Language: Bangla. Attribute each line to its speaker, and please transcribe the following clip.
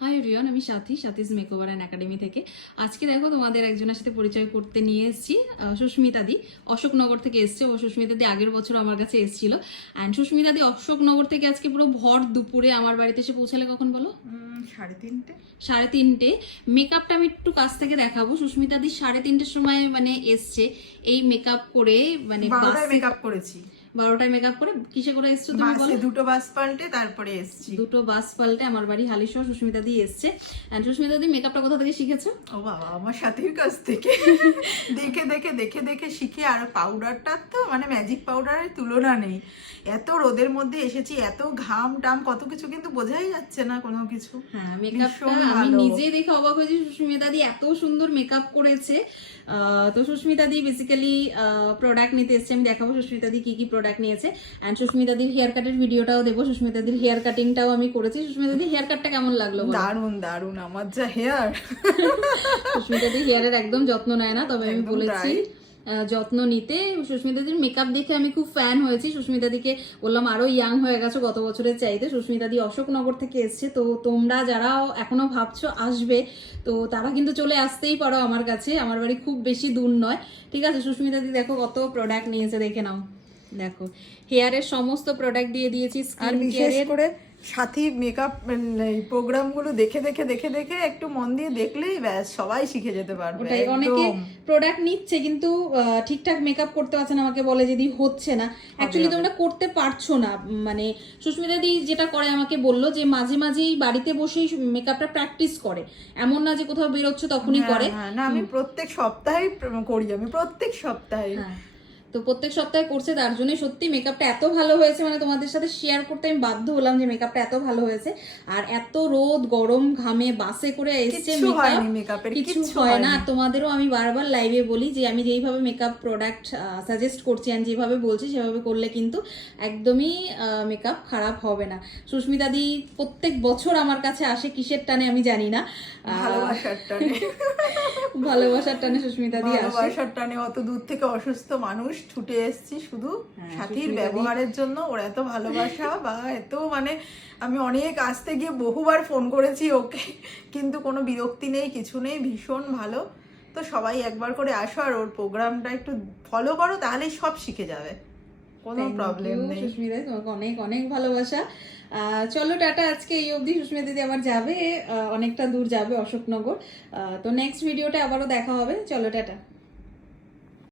Speaker 1: হাই রিয়ন আমি সাথী সাথীজ মেকওভার অ্যান্ড একাডেমি থেকে। আজকে দেখো তোমাদের একজনের সাথে পরিচয় করতে নিয়ে এসেছি সুস্মিতাদি অশোকনগর থেকে এসছে ও সুস্মিতাদি আগের বছর আমার কাছে এসেছিল। অ্যান্ড সুস্মিতাদি অশোকনগর থেকে আজকে পুরো ভর দুপুরে আমার বাড়িতে এসে পৌঁছালে কখন বলো?
Speaker 2: সাড়ে তিনটে।
Speaker 1: সাড়ে তিনটে। মেকআপটা আমি একটু কাছ থেকে দেখাবো। সুস্মিতাদি সাড়ে তিনটের সময় মানে এসছে। এই মেকআপ করে মানে
Speaker 2: মেকআপ করেছি।
Speaker 1: বারোটায় মেকআপ করে কিসে করে এসছো তুমি বলো?
Speaker 2: দুটো বাস পাল্টে তারপরে এসছি।
Speaker 1: দুটো বাস পাল্টে আমার বাড়ি হালিশহর সুস্মিতা দি এসছে। অ্যান্ড সুস্মিতা দি মেকআপটা কোথা থেকে শিখেছো?
Speaker 2: ও বাবা আমার সাথীর কাছ থেকে। দেখে দেখে দেখে দেখে শিখে আর পাউডারটার তো মানে ম্যাজিক পাউডারের তুলনা নেই। এত রোদের মধ্যে এসেছি এত ঘাম টাম কত কিছু কিন্তু বোঝাই যাচ্ছে না কোনো কিছু।
Speaker 1: হ্যাঁ মেকআপটা আমি নিজেই দেখে অবাক হয়েছি সুস্মিতা দি এত সুন্দর মেকআপ করেছে। আহ, তো সুস্মিতা দি বেসিক্যালি প্রোডাক্ট নিতে এসছে আমি দেখাবো সুস্মিতা দি কি কি প্রোডাক্ট নিয়েছে। অ্যান্ড সুস্মিতা দির হেয়ার কাটের ভিডিওটাও দেবো। সুস্মিতা দির হেয়ার কাটিংটাও আমি করেছি। সুস্মিতা দি হেয়ার কাটটা কেমন লাগল বলো?
Speaker 2: দারুণ দারুণ। আমার যা হেয়ার
Speaker 1: সুস্মিতা দি হেয়ারের একদম যত্ন নেয় না তবে আমি বলেছি যত্ন নিতে। সুস্মিতা দির মেকআপ দেখে আমি খুব ফ্যান হয়েছি। সুস্মিতা দিকে বললাম আরও ইয়াং হয়ে গেছো গত বছরের চাইতে। সুস্মিতা দি অশোকনগর থেকে এসছে। তো তোমরা যারা এখনও ভাবছ আসবে তো তারা কিন্তু চলে আসতেই পারো আমার কাছে। আমার বাড়ি খুব বেশি দূর নয়। ঠিক আছে সুস্মিতা দি দেখো কত প্রোডাক্ট নিয়েছে দেখে নাও। দেখো হেয়ারের সমস্ত প্রোডাক্ট দিয়ে দিয়েছি
Speaker 2: আর বিশেষ করে সাথী মেকআপ প্রোগ্রামগুলো দেখে দেখে দেখে দেখে একটু মন দিয়ে দেখলেই ব্যাস সবাই শিখে যেতে পারবে
Speaker 1: ওটাই অনেকে প্রোডাক্ট নিচ্ছে কিন্তু ঠিকঠাক মেকআপ করতে পারছে না আমাকে বলে যদি হচ্ছে না। অ্যাকচুয়ালি তোমরা করতে পারছ না মানে সুস্মিতা দি যেটা করে আমাকে বলল যে মাঝে মাঝেই বাড়িতে বসেই মেকআপটা প্র্যাকটিস করে। এমন না যে কোথাও বেরোচ্ছ তখনই
Speaker 2: হ্যাঁ,
Speaker 1: করে।
Speaker 2: হ্যাঁ, না আমি প্রত্যেক সপ্তাহেই করি আমি প্রত্যেক সপ্তাহে
Speaker 1: হ্যাঁ। তো প্রত্যেক সপ্তাহে করছে তার জন্য সত্যি মেকআপটা এত ভালো হয়েছে মানে তোমাদের সাথে শেয়ার করতে আমি বাধ্য হলাম যে মেকআপটা এত ভালো হয়েছে। আর এত রোদ গরম ঘামে বাসে করে এসছে মেকআপ কিছু হয় না। তোমাদেরও আমি বারবার লাইভে বলি যে আমি যেইভাবে মেকআপ প্রোডাক্ট সাজেস্ট করছি আর যেভাবে বলছি সেভাবে করলে কিন্তু একদমই মেকআপ খারাপ হবে না। সুস্মিতা দি প্রত্যেক বছর আমার কাছে আসে কিসের টানে আমি জানি না।
Speaker 2: ভালোবাসার টানে।
Speaker 1: ভালোবাসার টানে সুস্মিতা দি আসে।
Speaker 2: ভালোবাসার টানে অত দূর থেকে অসুস্থ মানুষ। ছুটে এসেছি শুধু
Speaker 1: হ্যাঁ,
Speaker 2: সাথীর ব্যবহারের জন্য। ওর এত ভালোবাসা বা এত মানে আমি অনেক আসতে গিয়ে বহুবার ফোন করেছি ওকে কিন্তু কোনো বিরক্তি নেই কিছু নেই ভীষণ ভালো। তো সবাই একবার করে আসো আর ওর প্রোগ্রামটা একটু ফলো করো তাহলেই সব শিখে যাবে। কোনো প্রবলেম নেই।
Speaker 1: সুস্মিতা তোমাকে অনেক অনেক ভালোবাসা। আহ, চলো টাটা আজকে এই অবধি। সুস্মিতা দিদি আবার যাবে অনেকটা দূর যাবে অশোকনগর। তো নেক্সট ভিডিওটা আবারও দেখা হবে। চলো টাটা।